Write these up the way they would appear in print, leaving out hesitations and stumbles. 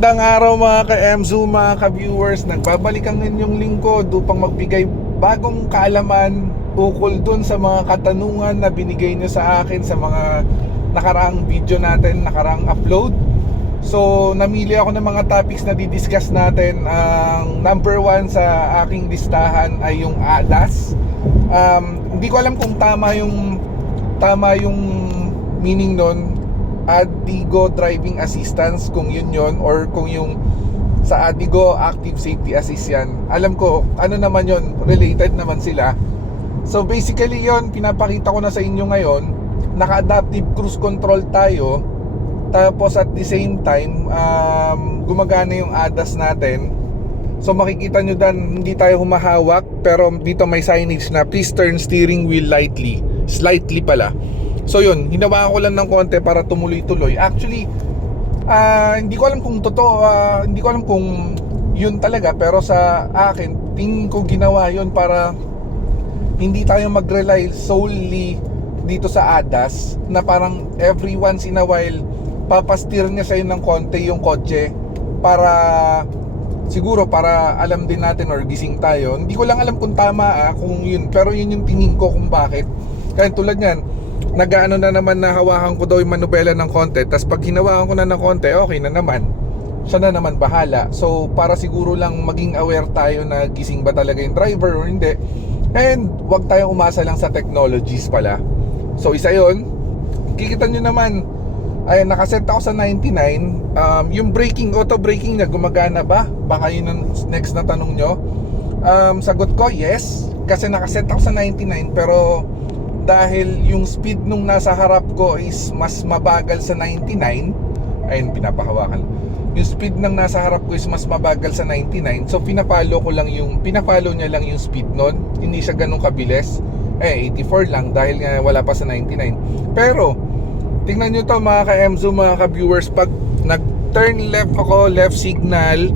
Magandang araw mga ka-MZoo, mga ka-viewers. Nagbabalik ang inyong lingkod upang magbigay bagong kaalaman ukol dun sa mga katanungan na binigay nyo sa akin sa mga nakaraang video natin, nakaraang upload. So namili ako ng mga topics na didiscuss natin. Ang number 1 sa aking listahan ay yung ADAS. Hindi ko alam kung tama yung meaning nun, Adigo Driving Assistance, kung yun or kung yung sa Adigo Active Safety Assist yan. Alam ko ano naman yun, related naman sila. So basically yon, pinapakita ko na sa inyo ngayon. Naka-adaptive cruise control tayo, tapos at the same time gumagana yung ADAS natin. So makikita nyo dan, hindi tayo humahawak, pero dito may signage na please turn steering wheel slightly pala. So yun, hinawakan ko lang ng konti para tumuloy-tuloy. Actually, hindi ko alam kung totoo, hindi ko alam kung yun talaga, pero sa akin, tingin ko ginawa yun para hindi tayo mag-rely solely dito sa ADAS, na parang every once in a while papasteer niya sa'yo ng konti yung kotse para siguro para alam din natin or gising tayo. Hindi ko lang alam kung tama kung yun, pero yun yung tingin ko kung bakit. Kaya tulad yan, nag-ano na naman na hawakan ko daw yung manubela ng konti, tas pag hinawakan ko na ng konti, okay na naman, siya na naman bahala. So para siguro lang maging aware tayo na gising ba talaga yung driver or hindi, and wag tayong umasa lang sa technologies pala. So isa yun, kikita nyo naman, ay nakaset ako sa 99. Yung braking, auto braking niya gumagana ba? Baka yun ang next na tanong nyo. Sagot ko yes, kasi nakaset ako sa 99, pero dahil yung speed nung nasa harap ko is mas mabagal sa 99, ayun, pinapahawakan, yung speed ng nasa harap ko is mas mabagal sa 99, so pinapalo niya lang yung speed nun. Hindi siya ganun kabilis, 84 lang dahil nga wala pa sa 99. Pero tingnan nyo to mga ka-MZoo, mga ka-viewers, pag nag-turn left ako, left signal,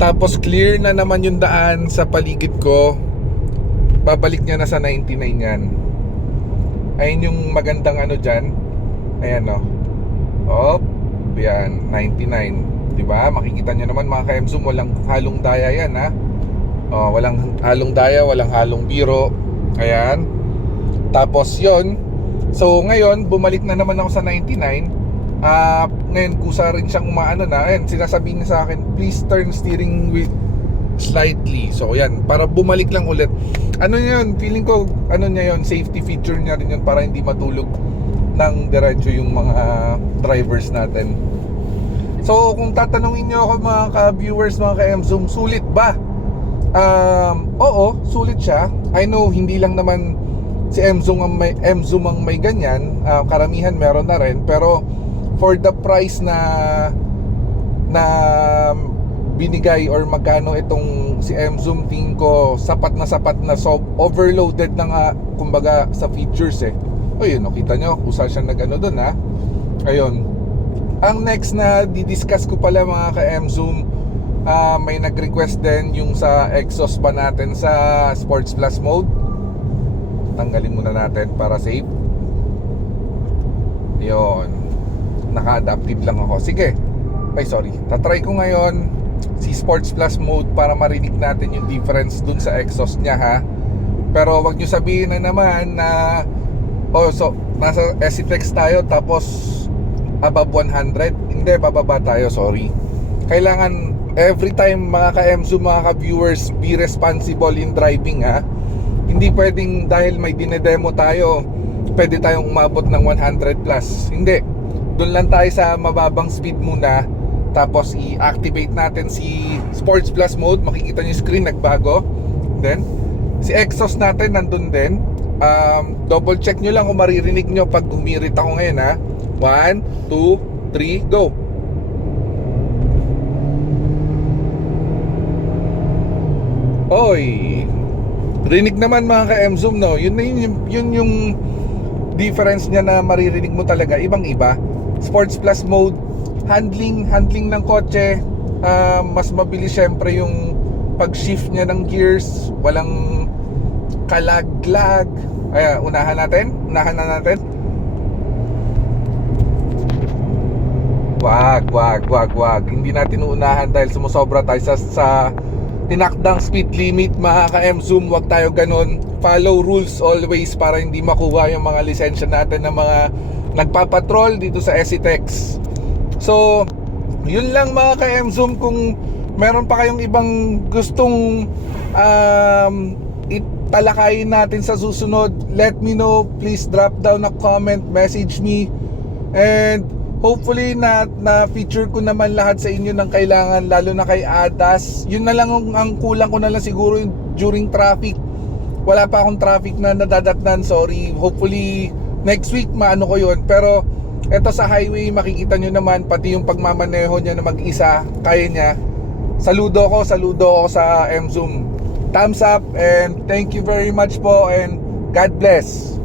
tapos clear na naman yung daan sa paligid ko, babalik niya na sa 99 yan. Ayun yung magandang ano dyan. Ayan o. Yan, 99. Diba? Makikita nyo naman mga ka-MZoo, walang halong daya yan ha. Walang halong daya, walang halong biro. Ayan. Tapos yon. So ngayon, bumalik na naman ako sa 99. Ngayon, kusa rin siyang umaano na. Ayan, sinasabihin niya sa akin, please turn steering wheel slightly. So yan, para bumalik lang ulit. Ano yun, feeling ko ano niya yun, safety feature niya rin yun, para hindi matulog ng diretso yung mga drivers natin. So kung tatanungin niyo ako mga ka-viewers, mga ka-MZoo, sulit ba? Oo, sulit siya. I know hindi lang naman si MZoo ang may ganyan, karamihan meron na rin, pero for the price na binigay or magkano itong si MZoo, tingin ko sapat na, so overloaded na nga kumbaga sa features yun, kita nyo kusa siya nag-ano dun ayun. Ang next na didiscuss ko pala mga ka-MZoo, may nag-request din yung sa exhaust pa natin sa Sports Plus mode. Tanggalin muna natin para safe. Yun, naka-adaptive lang ako. Sige, tatry ko ngayon si Sports Plus mode para marinig natin yung difference dun sa exhaust niya ha. Pero wag nyo sabihin na naman na so nasa SCTEX tayo tapos above 100. Hindi, bababa tayo, sorry. Kailangan every time mga ka-MZoo, mga ka-viewers, be responsible in driving ha. Hindi pwedeng dahil may dinedemo tayo pwede tayong umabot ng 100 plus. Hindi, doon lang tayo sa mababang speed muna, tapos i-activate natin si Sports Plus mode. Makikita nyo yung screen nagbago. Then si exhaust natin nandun din. Double check nyo lang kung maririnig nyo pag humirit ako ngayon ha. 1, 2, 3, go. Oy, rinig naman mga ka-MZoo, no? Yun yung difference niya na maririnig mo talaga, ibang iba. Sports Plus mode, handling ng kotse, mas mabilis syempre yung pag-shift niya ng gears, walang kalag-lag. unahan na natin. Wag. Hindi natin uunahan dahil sumusobra tayo sa tinakdang speed limit, mga ka-M-Zoom. Wag tayo ganun. Follow rules always para hindi makuha yung mga lisensya natin ng mga nagpapatrol dito sa SCTEX. So, yun lang mga ka-M-Zoom. Kung meron pa kayong ibang gustong italakayin natin sa susunod, let me know. Please drop down a comment, message me, and hopefully na feature ko naman lahat sa inyo ng kailangan, lalo na kay Adas. Yun na lang ang kulang ko na lang siguro during traffic. Wala pa akong traffic na nadadatnan, sorry. Hopefully next week maano ko yun. Pero eto sa highway, makikita nyo naman pati yung pagmamaneho niya na mag-isa, kaya niya. Saludo ko sa M-Zoom. Thumbs up and thank you very much po, and God bless.